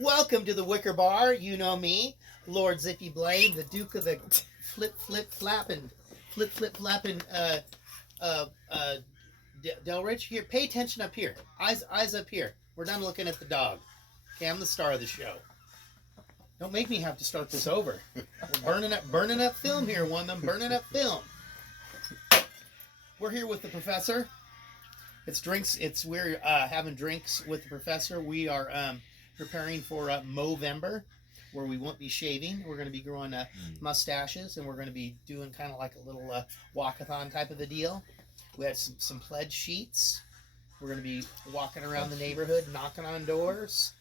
Welcome to the Wicker Bar. You know me, Lord Zippy Blade, the Duke of the flapping, uh, uh, Delrich. Here, pay attention up here. Eyes up here. We're done looking at the dog. Okay, I'm the star of the show. Don't make me have to start this over. We're burning up film here, woman. Burning up film. We're here with the professor. It's drinks. We're having drinks with the professor. We are preparing for Movember, where we won't be shaving. We're going to be growing mustaches, and we're going to be doing kind of like a little walkathon type of a deal. We had some pledge sheets. We're going to be walking around the neighborhood, knocking on doors.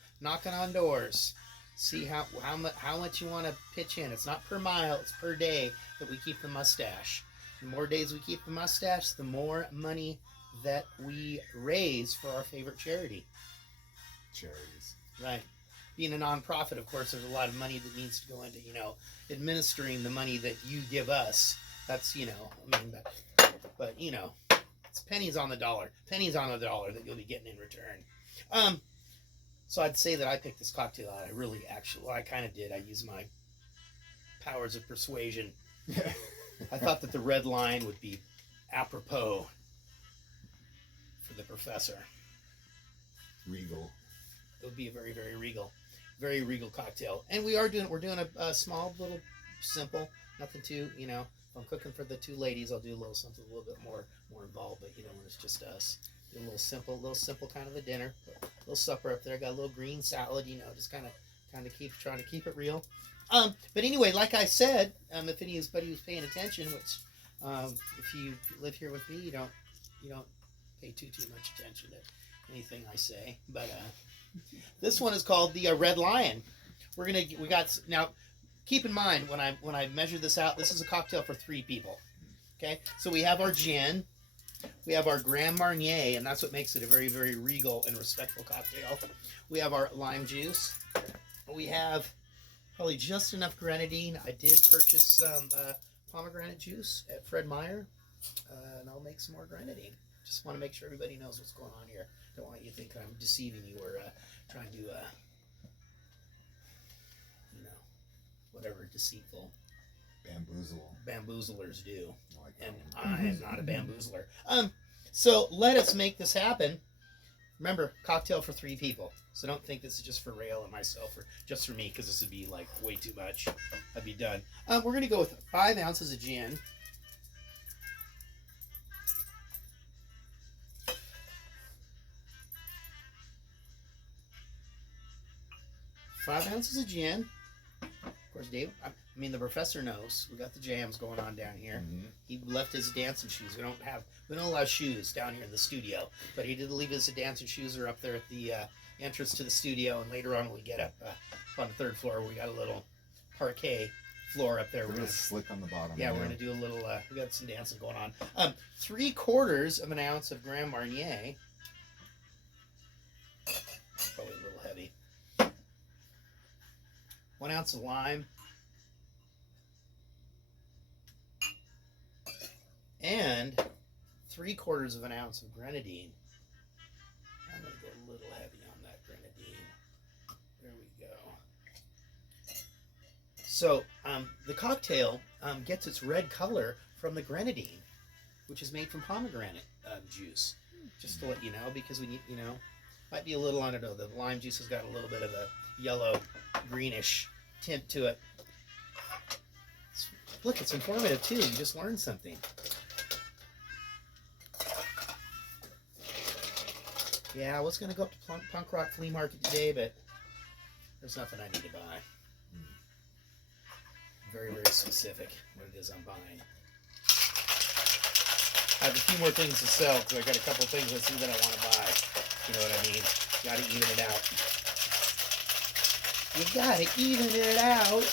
See how much you want to pitch in. It's not per mile, it's per day that we keep the mustache. The more days we keep the mustache, the more money that we raise for our favorite charity. Charities. Right. Being a nonprofit, of course, there's a lot of money that needs to go into, administering the money that you give us. That's, but it's pennies on the dollar that you'll be getting in return. So I'd say that I picked this cocktail out. I kind of did. I used my powers of persuasion. I thought that the red line would be apropos for the professor. Regal. It would be a very, very regal cocktail. And we're doing a small, little, simple, nothing too, if I'm cooking for the two ladies, I'll do something a little bit more involved, but when it's just us. Do a little simple kind of a dinner, a little supper up there. Got a little green salad, just kind of trying to keep it real. But anyway, like I said, if anybody was paying attention, which if you live here with me, you don't pay too much attention to anything I say. But this one is called the Red Lion. Now. Keep in mind when I measure this out, this is a cocktail for 3 people. Okay, so we have our gin. We have our Grand Marnier, and that's what makes it a very, very regal and respectful cocktail. We have our lime juice. We have probably just enough grenadine. I did purchase some pomegranate juice at Fred Meyer, and I'll make some more grenadine. Just want to make sure everybody knows what's going on here. Don't want you to think I'm deceiving you or trying to, whatever deceitful bamboozlers do. And I am not a bamboozler. So let us make this happen. Remember, cocktail for 3 people. So don't think this is just for Rael and myself or just for me, because this would be like way too much. I'd be done. We're going to go with 5 ounces of gin. Of course, Dave, the professor knows. We got the jams going on down here. Mm-hmm. He left his dancing shoes. We don't allow shoes down here in the studio, but he did leave his dancing shoes are up there at the entrance to the studio. And later on, when we get up on the 3rd floor, we got a little parquet floor up there. We're gonna slick on the bottom. Yeah, we're gonna do a little. We got some dancing going on. 3/4 of an ounce of Grand Marnier. Probably a little heavy. 1 ounce of lime. And 3/4 of an ounce of grenadine. I'm going to go a little heavy on that grenadine. There we go. So the cocktail gets its red color from the grenadine, which is made from pomegranate juice. Just to let you know, because might be a little, I don't know, the lime juice has got a little bit of a yellow, greenish tint to it. Look, it's informative too. You just learned something. Yeah, I was going to go up to Punk Rock Flea Market today, but there's nothing I need to buy. Very, very specific what it is I'm buying. I have a few more things to sell because I got a couple things I see that I want to buy. You know what I mean? Got to even it out. You got to even it out.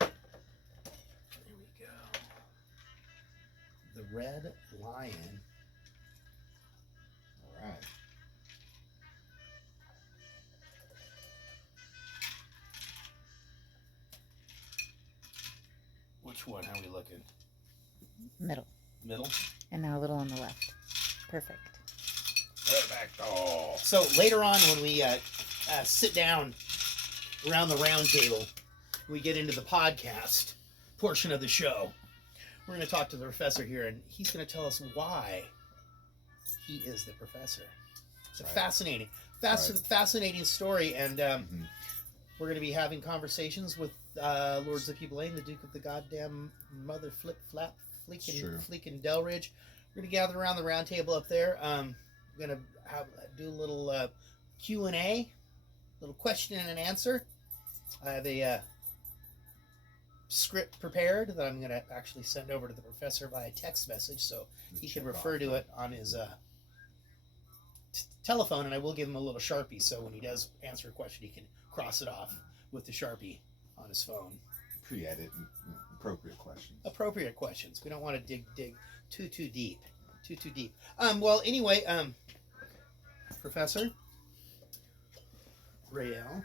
There we go. The Red Lion. All right. Which one? How are we looking? Middle. Middle? And now a little on the left. Perfect. Perfecto. So later on, when we sit down around the round table, we get into the podcast portion of the show. We're going to talk to the professor here, and he's going to tell us why he is the professor. It's a Right. fascinating story, and Mhm. we're going to be having conversations with Lord Zicky Blaine, the Duke of the goddamn Mother Flip Flap Sure. Fleekin' Delridge. We're going to gather around the round table up there. We're going to do a little Q&A, little question and answer. I have a script prepared that I'm going to actually send over to the professor via text message, so he can refer to it on his telephone, and I will give him a little Sharpie, so when he does answer a question, he can cross it off with the Sharpie on his phone. Pre-edit and appropriate questions. Appropriate questions. We don't want to dig too deep. Too deep. Well, anyway, Professor Rael,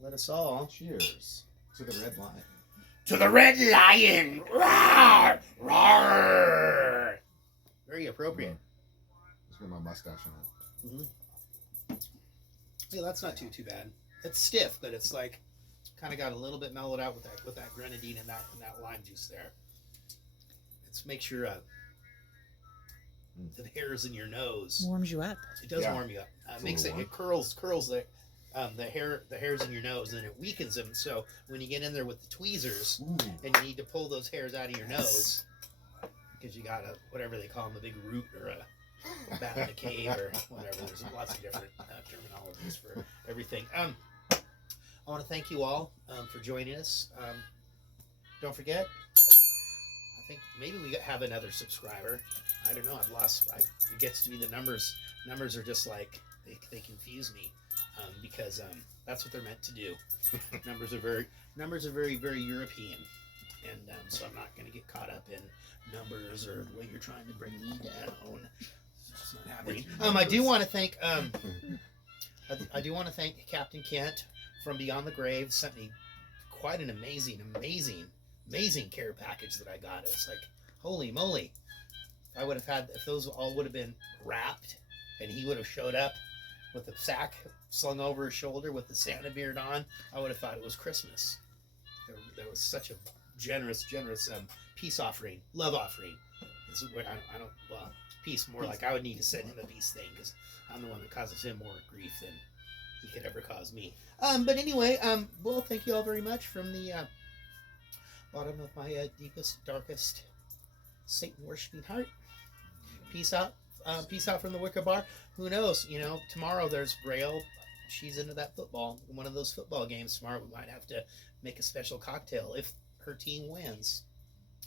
let us all Cheers to the red line. to the Red Lion. Roar! Roar! Very appropriate. Let's get my mustache on it. Yeah, that's not too bad. It's stiff, but it's like kind of got a little bit mellowed out with that grenadine and that lime juice there. It makes your the hairs in your nose. Warms you up. It does Yeah. warm you up. It's a Makes little it curls the hairs in your nose, and it weakens them. So when you get in there with the tweezers Ooh. and you need to pull those hairs out of your nose because you got a whatever they call them, a big root or a bat in the cave or whatever. There's lots of different terminologies for everything. I want to thank you all for joining us. Don't forget, I think maybe we have another subscriber. I don't know. It gets to be the numbers. Numbers are just like they confuse me because that's what they're meant to do. Numbers are very very European, and so I'm not going to get caught up in numbers or the way you're trying to bring me down. It's just not happening. I do want to thank I do want to thank Captain Kent from Beyond the Grave. Sent me quite an amazing care package that I got. It was like, holy moly! If those all would have been wrapped, and he would have showed up with a sack slung over his shoulder with the Santa beard on, I would have thought it was Christmas. There was such a generous peace offering, love offering. This is where I don't well, peace more like I would need to send him a peace thing because I'm the one that causes him more grief than he could ever cause me. But anyway, well, thank you all very much from the bottom of my deepest, darkest Satan worshiping heart. Peace out. Peace out from the Wicker Bar. Who knows? Tomorrow there's Rael. She's into that football. One of those football games tomorrow. We might have to make a special cocktail if her team wins.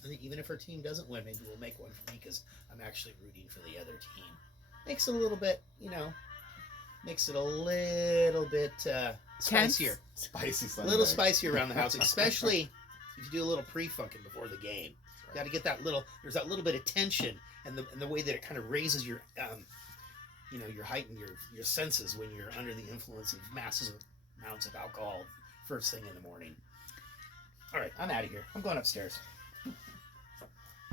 I think even if her team doesn't win, maybe we'll make one for me because I'm actually rooting for the other team. Makes it a little bit, makes it a little bit spicier. Spicy A Sunday. little spicier around the house, especially if you do a little pre-funking before the game. Right. Got to get there's that little bit of tension, and the way that it kind of raises your your heighten your senses when you're under the influence of massive amounts of alcohol first thing in the morning. All right, I'm out of here. I'm going upstairs.